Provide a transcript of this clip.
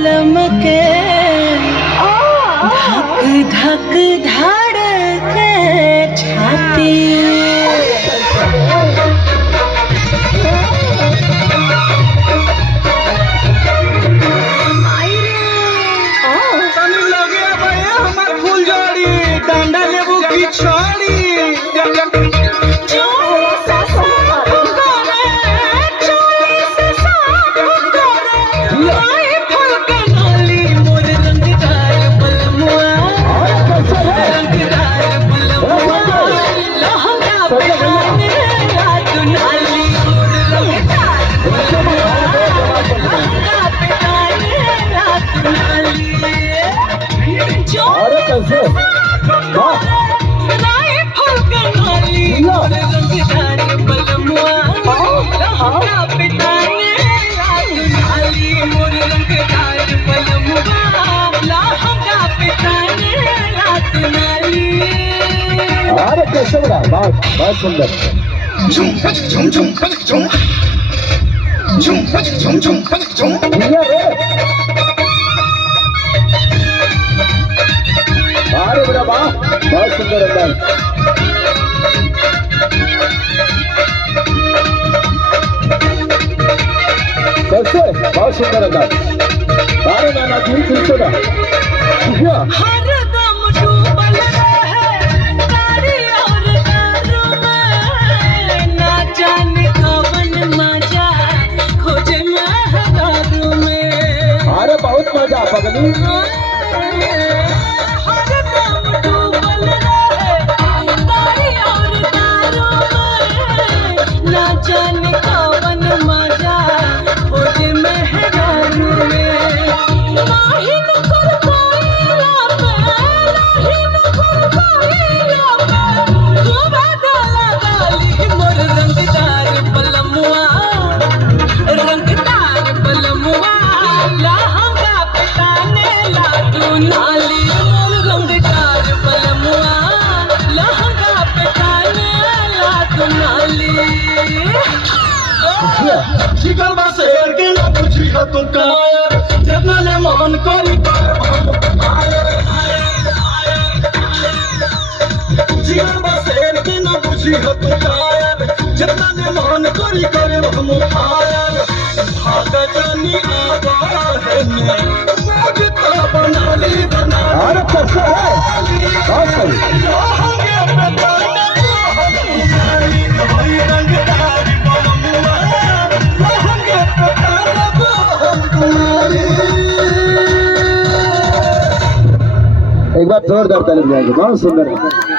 बलम के धक धक धड़के छाती। डंडा लेबू की छोड़ी कैसे बड़ा बहुत सुंदर। अरे बड़ा वाह बहुत सुंदर अंदाज। कैसे बहुत सुंदर अंदाज। बारे नाना जी ठीक ना बहुत मजा पगली। ना जाने कौन मजा खोजे मेहरारू में। नाही न कर पाइला पे, नाही न कर पाइला पे, तू बदला गाली मोर रंगदार बलमुआ, रंगदार बलमुआ। लहंगा पे ताने लाडू नाली मोर रंगदार बलमुआ, लहंगा पे ताने लाडू नाली। शिकर बसेर के ना पूछी हो तू कायर जितना ले मन करी शिकर बसेर के ना पूछी हो तू कायर जितना ले मन करी करे हम फायर। भागा जानी आवा है ने मुझता बना ली बना। अरे कैसे है बहुत सही। एक बार जोरदार ताली बजाएंगे बहुत सुंदर है।